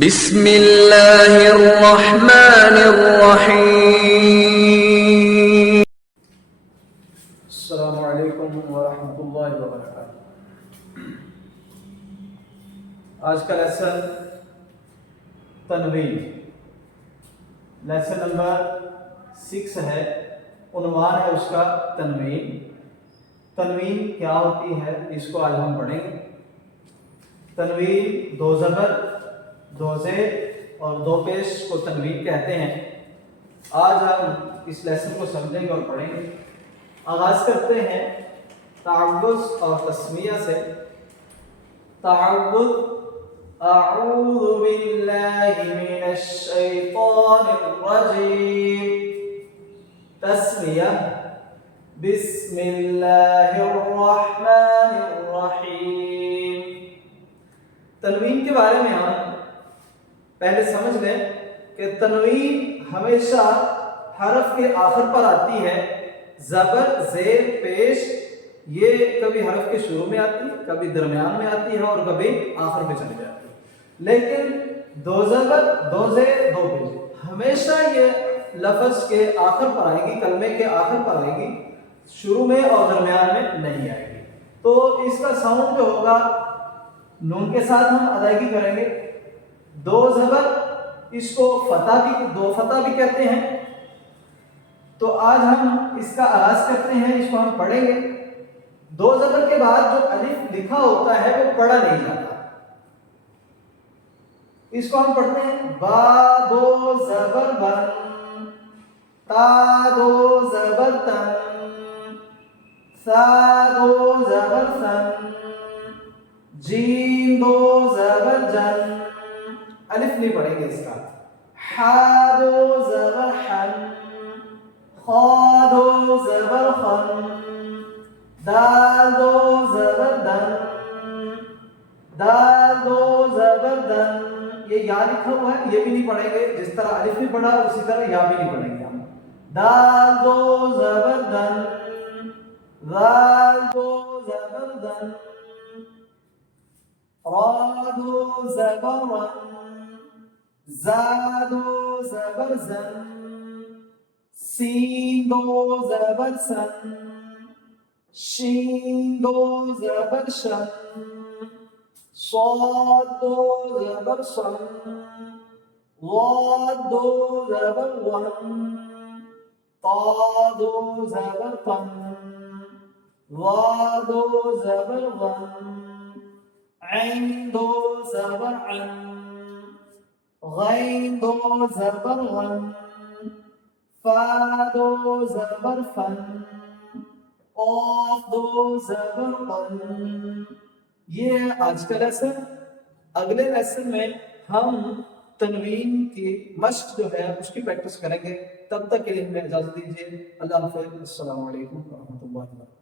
بسم اللہ الرحمن الرحیم۔ السلام علیکم ورحمۃ اللہ وبرکاتہ۔ آج کا لیسن تنوین، لیسن نمبر 6 ہے۔ عنوان ہے اس کا تنوین۔ تنوین کیا ہوتی ہے اس کو آج ہم پڑھیں گے۔ تنوین دو زبر، دو زیر اور دو پیش کو تنوین کہتے ہیں۔ آج ہم اس لیسن کو سمجھیں گے اور پڑھیں گے۔ آغاز کرتے ہیں تعوذ اور تسمیہ سے۔ تعوذ، اعوذ باللہ من الشیطان الرجیم۔ تسمیہ، بسم اللہ الرحمن الرحیم۔ تنوین کے بارے میں ہم پہلے سمجھ لیں کہ تنوین ہمیشہ حرف کے آخر پر آتی ہے۔ زبر، زیر، پیش یہ کبھی حرف کے شروع میں آتی ہے، کبھی درمیان میں آتی ہے اور کبھی آخر میں چلی جاتی ہے۔ لیکن دو زبر، دو زیر، دو پیش ہمیشہ یہ لفظ کے آخر پر آئے گی، کلمے کے آخر پر آئے گی، شروع میں اور درمیان میں نہیں آئے گی۔ تو اس کا ساؤنڈ جو ہوگا نون کے ساتھ ہم ادائیگی کریں گے۔ دو زبر، اس کو فتح بھی، دو فتح بھی کہتے ہیں۔ تو آج ہم اس کا آغاز کرتے ہیں، اس کو ہم پڑھیں گے۔ دو زبر کے بعد جو الف لکھا ہوتا ہے وہ پڑھا نہیں جاتا۔ اس کو ہم پڑھتے ہیں با دو زبر بن، تا دو زبر تن، سا دو زبر سن، جیم دو زبر جن، الف نہیں پڑھیں گے اس کا۔ حا دو زبر حن، خا دو زبر خن، دال دو زبر دن، دال دو زبر دن۔ یہ یا لکھا ہوا ہے، یہ بھی نہیں پڑھیں گے۔ جس طرح الف نہیں پڑھا اسی طرح یا بھی نہیں پڑھیں گے ہم۔ دال دو زبر دن، ذال دو زبر دن، را دو زبر رن، زا دو زبر زن، سین دو زبر سن، شین دو زبر شن، صاد دو زبر صن، ضاد دو زبر ون، طا دو زبر طن، ظا دو زبر ظن، عین دو زبر عن، غین دو زبر غن، فا دو زبر فن، قاف دو زبر قن۔ یہ ہے آج کا لیسن۔ اگلے لیسن میں ہم تنوین کی مشق جو ہے اس کی پریکٹس کریں گے۔ تب تک کے لیے ہمیں اجازت دیجیے۔ اللہ حافظ۔ السلام علیکم ورحمۃ اللہ وبرکاتہ۔